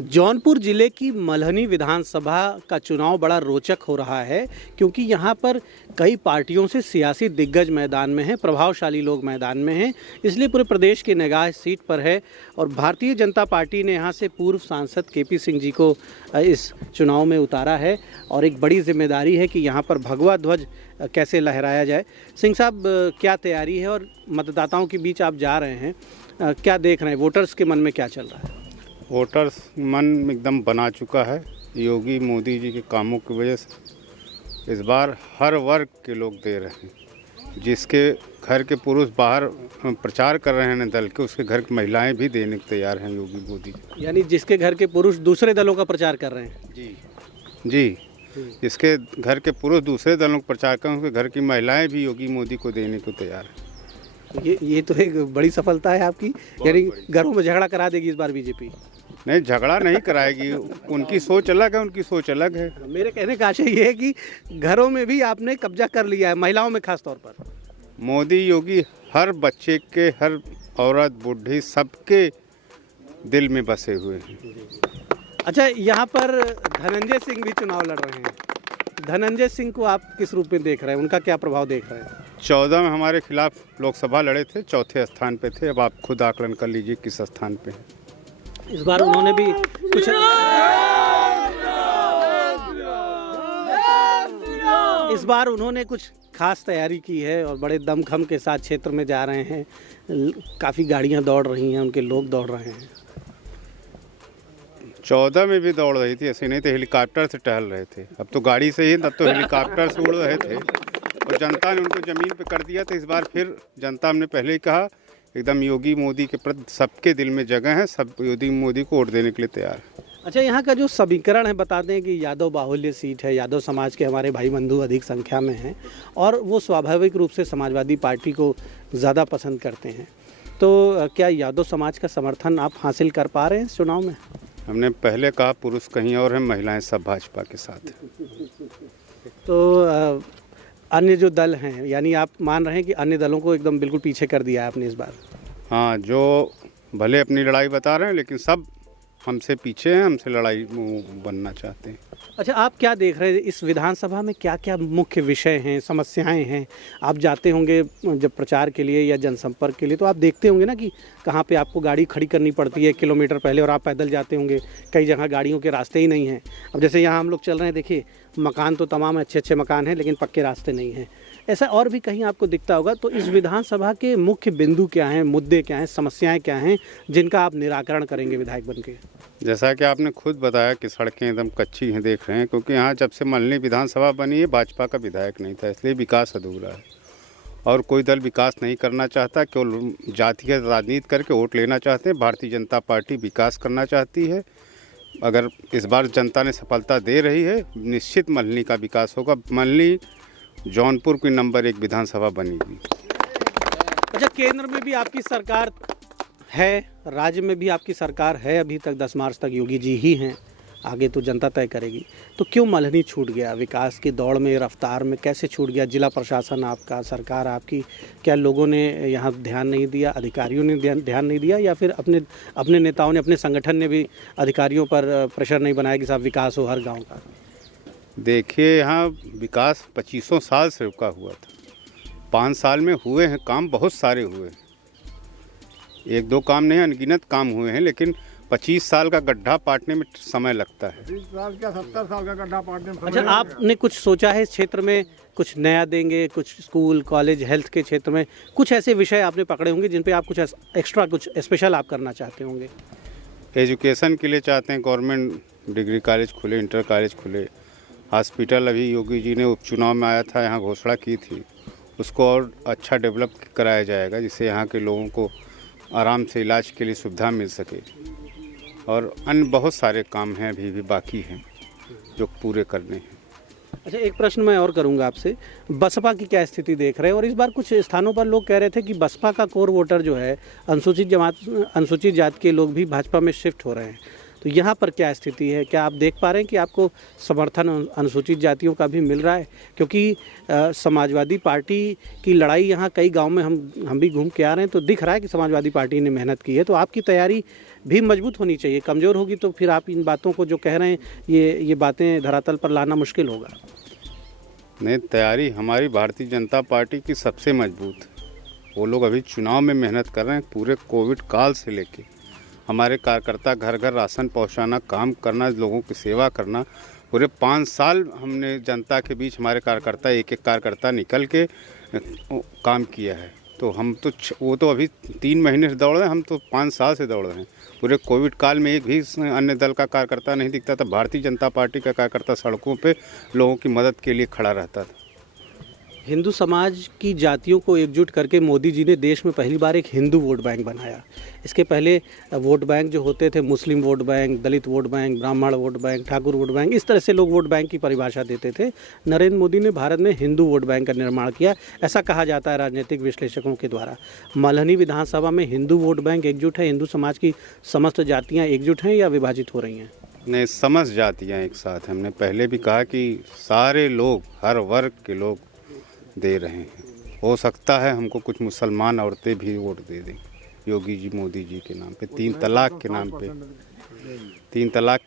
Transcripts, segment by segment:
जौनपुर जिले की मल्हनी विधानसभा का चुनाव बड़ा रोचक हो रहा है क्योंकि यहाँ पर कई पार्टियों से सियासी दिग्गज मैदान में हैं, प्रभावशाली लोग मैदान में हैं, इसलिए पूरे प्रदेश की निगाह इस सीट पर है। और भारतीय जनता पार्टी ने यहाँ से पूर्व सांसद केपी सिंह जी को इस चुनाव में उतारा है और एक बड़ी जिम्मेदारी है कि यहाँ पर भगवा ध्वज कैसे लहराया जाए। सिंह साहब, क्या तैयारी है और मतदाताओं के बीच आप जा रहे हैं, क्या देख रहे हैं, वोटर्स के मन में क्या चल रहा है? वोटर्स मन एकदम बना चुका है योगी मोदी जी के कामों की वजह से। इस बार हर वर्ग के लोग दे रहे हैं। जिसके घर के पुरुष बाहर प्रचार कर रहे हैं दल के, उसके घर की महिलाएं भी देने को तैयार हैं योगी मोदी। यानी जिसके घर के पुरुष दूसरे दलों का प्रचार कर रहे हैं? जी, जिसके घर के पुरुष दूसरे दलों का प्रचार कर रहे हैं, उसके घर की महिलाएं भी योगी मोदी को देने को तैयार हैं। ये तो एक बड़ी सफलता है आपकी। यानी घरों में झगड़ा करा देगी इस बार बीजेपी? नहीं, झगड़ा नहीं कराएगी, उनकी सोच अलग है, उनकी सोच अलग है। मेरे कहने का आशय ये है कि घरों में भी आपने कब्जा कर लिया है, महिलाओं में खास तौर पर। मोदी योगी हर बच्चे के, हर औरत बूढ़ी सबके दिल में बसे हुए हैं। अच्छा, यहाँ पर धनंजय सिंह भी चुनाव लड़ रहे हैं। धनंजय सिंह को आप किस रूप में देख रहे हैं, उनका क्या प्रभाव देख रहे हैं? 14 में हमारे खिलाफ लोकसभा लड़े थे, चौथे स्थान पे थे। अब आप खुद आकलन कर लीजिए किस स्थान पे हैं। इस बार उन्होंने भी कुछ खास तैयारी की है और बड़े दमखम के साथ क्षेत्र में जा रहे हैं। काफ़ी गाड़ियां दौड़ रही हैं, उनके लोग दौड़ रहे हैं। 14 में भी दौड़ रही थी, ऐसे नहीं थे, हेलीकॉप्टर से टहल रहे थे। अब तो गाड़ी से ही, तब तो हेलीकॉप्टर से उड़ रहे थे और जनता ने उनको ज़मीन पे कर दिया। तो इस बार फिर जनता ने पहले ही कहा एकदम योगी मोदी के प्रति सबके दिल में जगह है, सब योगी मोदी को वोट देने के लिए तैयार है। अच्छा, यहाँ का जो समीकरण है, बता दें कि यादव बाहुल्य सीट है, यादव समाज के हमारे भाई बंधु अधिक संख्या में हैं और वो स्वाभाविक रूप से समाजवादी पार्टी को ज़्यादा पसंद करते हैं। तो क्या यादव समाज का समर्थन आप हासिल कर पा रहे हैं इस चुनाव में? हमने पहले कहा पुरुष कहीं और हैं, महिलाएं सब भाजपा के साथ हैं। तो अन्य जो दल हैं, यानी आप मान रहे हैं कि अन्य दलों को एकदम बिल्कुल पीछे कर दिया है आपने इस बार? हाँ, जो भले अपनी लड़ाई बता रहे हैं लेकिन सब हमसे पीछे हैं, हमसे लड़ाई बनना चाहते हैं। अच्छा, आप क्या देख रहे हैं इस विधानसभा में, क्या क्या मुख्य विषय हैं, समस्याएं हैं? आप जाते होंगे जब प्रचार के लिए या जनसंपर्क के लिए, तो आप देखते होंगे ना कि कहाँ पे आपको गाड़ी खड़ी करनी पड़ती है किलोमीटर पहले और आप पैदल जाते होंगे। कई जगह गाड़ियों के रास्ते ही नहीं हैं। अब जैसे यहाँ हम लोग चल रहे हैं, देखिए मकान तो तमाम अच्छे अच्छे मकान हैं लेकिन पक्के रास्ते नहीं हैं। ऐसा और भी कहीं आपको दिखता होगा। तो इस विधानसभा के मुख्य बिंदु क्या हैं, मुद्दे क्या हैं, समस्याएं क्या हैं जिनका आप निराकरण करेंगे विधायक बन के? जैसा कि आपने खुद बताया कि सड़कें एकदम कच्ची हैं, देख रहे हैं, क्योंकि यहाँ जब से मल्हनी विधानसभा बनी है भाजपा का विधायक नहीं था, इसलिए विकास अधूरा है। और कोई दल विकास नहीं करना चाहता, केवल जातिगत राजनीति करके वोट लेना चाहते हैं। भारतीय जनता पार्टी विकास करना चाहती है। अगर इस बार जनता ने सफलता दे रही है, निश्चित मल्हनी का विकास होगा। मल्हनी जौनपुर की नंबर 1 विधानसभा बनेगी। अच्छा, केंद्र में भी आपकी सरकार है, राज्य में भी आपकी सरकार है, अभी तक 10 मार्च तक योगी जी ही हैं, आगे तो जनता तय करेगी। तो क्यों मल्हनी छूट गया? विकास की दौड़ में, रफ्तार में कैसे छूट गया? जिला प्रशासन आपका, सरकार आपकी, क्या लोगों ने यहाँ ध्यान नहीं दिया, अधिकारियों ने ध्यान नहीं दिया, या फिर अपने नेताओं ने, अपने संगठन ने भी अधिकारियों पर प्रेशर नहीं बनाया कि साहब विकास हो हर गाँव का? देखिए, यहाँ विकास 2500 साल से रुका हुआ था। 5 साल में हुए हैं काम, बहुत सारे हुए हैं। 1-2 काम नहीं, अनगिनत काम हुए हैं, लेकिन 25 साल का गड्ढा पाटने में समय लगता है। 20 साल का 70 साल का गड्ढा पाटने में। अच्छा, आपने कुछ सोचा है इस क्षेत्र में, कुछ नया देंगे, कुछ स्कूल कॉलेज हेल्थ के क्षेत्र में कुछ ऐसे विषय आपने पकड़े होंगे जिन पे आप कुछ एक्स्ट्रा, कुछ स्पेशल आप करना चाहते होंगे? एजुकेशन के लिए चाहते हैं गवर्नमेंट डिग्री कॉलेज खुले, इंटर कॉलेज खुले। हॉस्पिटल अभी योगी जी ने उपचुनाव में आया था, यहाँ घोषणा की थी, उसको और अच्छा डेवलप कराया जाएगा जिससे यहाँ के लोगों को आराम से इलाज के लिए सुविधा मिल सके। और अन्य बहुत सारे काम हैं अभी भी बाकी हैं जो पूरे करने हैं। अच्छा, एक प्रश्न मैं और करूंगा आपसे, बसपा की क्या स्थिति देख रहे हैं? और इस बार कुछ स्थानों पर लोग कह रहे थे कि बसपा का कोर वोटर जो है, अनुसूचित जाति के लोग भी भाजपा में शिफ्ट हो रहे हैं। तो यहाँ पर क्या स्थिति है? क्या आप देख पा रहे हैं कि आपको समर्थन अनुसूचित जातियों का भी मिल रहा है? क्योंकि समाजवादी पार्टी की लड़ाई यहाँ कई गांव में हम भी घूम के आ रहे हैं, तो दिख रहा है कि समाजवादी पार्टी ने मेहनत की है। तो आपकी तैयारी भी मजबूत होनी चाहिए। कमज़ोर होगी तो फिर आप इन बातों को जो कह रहे हैं ये बातें धरातल पर लाना मुश्किल होगा। नहीं, तैयारी हमारी भारतीय जनता पार्टी की सबसे मजबूत है। वो लोग अभी चुनाव में मेहनत कर रहे हैं। पूरे कोविड काल से लेके हमारे कार्यकर्ता घर घर राशन पहुंचाना, काम करना, लोगों की सेवा करना, पूरे 5 साल हमने जनता के बीच हमारे कार्यकर्ता एक कार्यकर्ता निकल के काम किया है। तो हम तो वो तो अभी 3 महीने से दौड़ रहे हैं, हम तो 5 साल से दौड़ रहे हैं। पूरे कोविड काल में एक भी अन्य दल का कार्यकर्ता नहीं दिखता था। भारतीय जनता पार्टी का कार्यकर्ता सड़कों पे लोगों की मदद के लिए खड़ा रहता था। हिंदू समाज की जातियों को एकजुट करके मोदी जी ने देश में पहली बार एक हिंदू वोट बैंक बनाया। इसके पहले वोट बैंक जो होते थे, मुस्लिम वोट बैंक, दलित वोट बैंक, ब्राह्मण vote bank, Thakur vote bank, इस तरह से लोग वोट बैंक की परिभाषा देते थे। नरेंद्र मोदी ने भारत में हिंदू वोट बैंक का निर्माण किया, ऐसा कहा जाता है राजनीतिक विश्लेषकों के द्वारा। मल्हनी विधानसभा में हिंदू वोट बैंक एकजुट है? हिंदू समाज की समस्त जातियाँ एकजुट हैं या विभाजित हो रही हैं? नहीं, समस्त जातियाँ एक साथ। हमने पहले भी कहा कि सारे लोग, हर वर्ग के लोग दे रहे हैं। हो सकता है हमको कुछ मुसलमान औरतें भी वोट दे दें योगी जी, मोदी जी के नाम पे। 3 तलाक के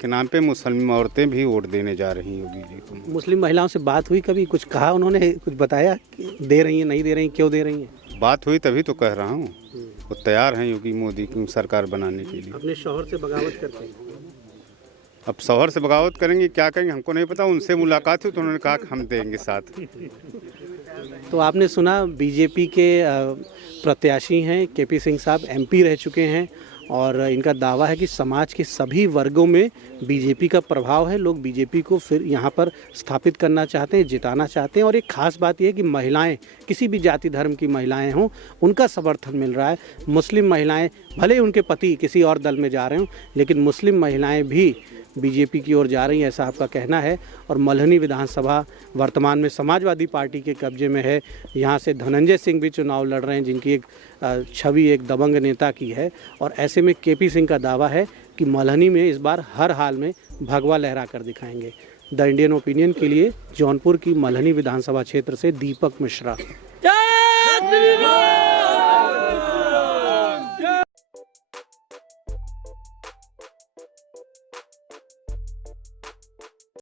नाम पे मुसलमान औरतें भी वोट देने जा रही हैं योगी जी को। मुस्लिम महिलाओं से बात हुई कभी? कुछ कहा उन्होंने? कुछ बताया कि दे रही हैं, नहीं दे रही, क्यों दे रही हैं? बात हुई तभी तो कह रहा हूँ। वो तैयार हैं योगी मोदी की सरकार बनाने के लिए। अपने शौहर से बगावत करते हैं। अब शौहर से बगावत करेंगे, क्या करेंगे हमको नहीं पता। उनसे मुलाकात हुई तो उन्होंने कहा कि हम देंगे साथ। तो आपने सुना बीजेपी के प्रत्याशी हैं केपी सिंह साहब, एमपी रह चुके हैं और इनका दावा है कि समाज के सभी वर्गों में बीजेपी का प्रभाव है। लोग बीजेपी को फिर यहाँ पर स्थापित करना चाहते हैं, जिताना चाहते हैं। और एक खास बात यह है कि महिलाएं, किसी भी जाति धर्म की महिलाएं हों, उनका समर्थन मिल रहा है। मुस्लिम महिलाएं, भले उनके पति किसी और दल में जा रहे हों, लेकिन मुस्लिम महिलाएं भी बीजेपी की ओर जा रही हैं, ऐसा आपका कहना है। और मल्हनी विधानसभा वर्तमान में समाजवादी पार्टी के कब्जे में है। यहाँ से धनंजय सिंह भी चुनाव लड़ रहे हैं, जिनकी एक छवि एक दबंग नेता की है। और ऐसे में केपी सिंह का दावा है कि मल्हनी में इस बार हर हाल में भगवा लहरा कर दिखाएंगे। द इंडियन ओपिनियन के लिए जौनपुर की मल्हनी विधानसभा क्षेत्र से दीपक मिश्रा।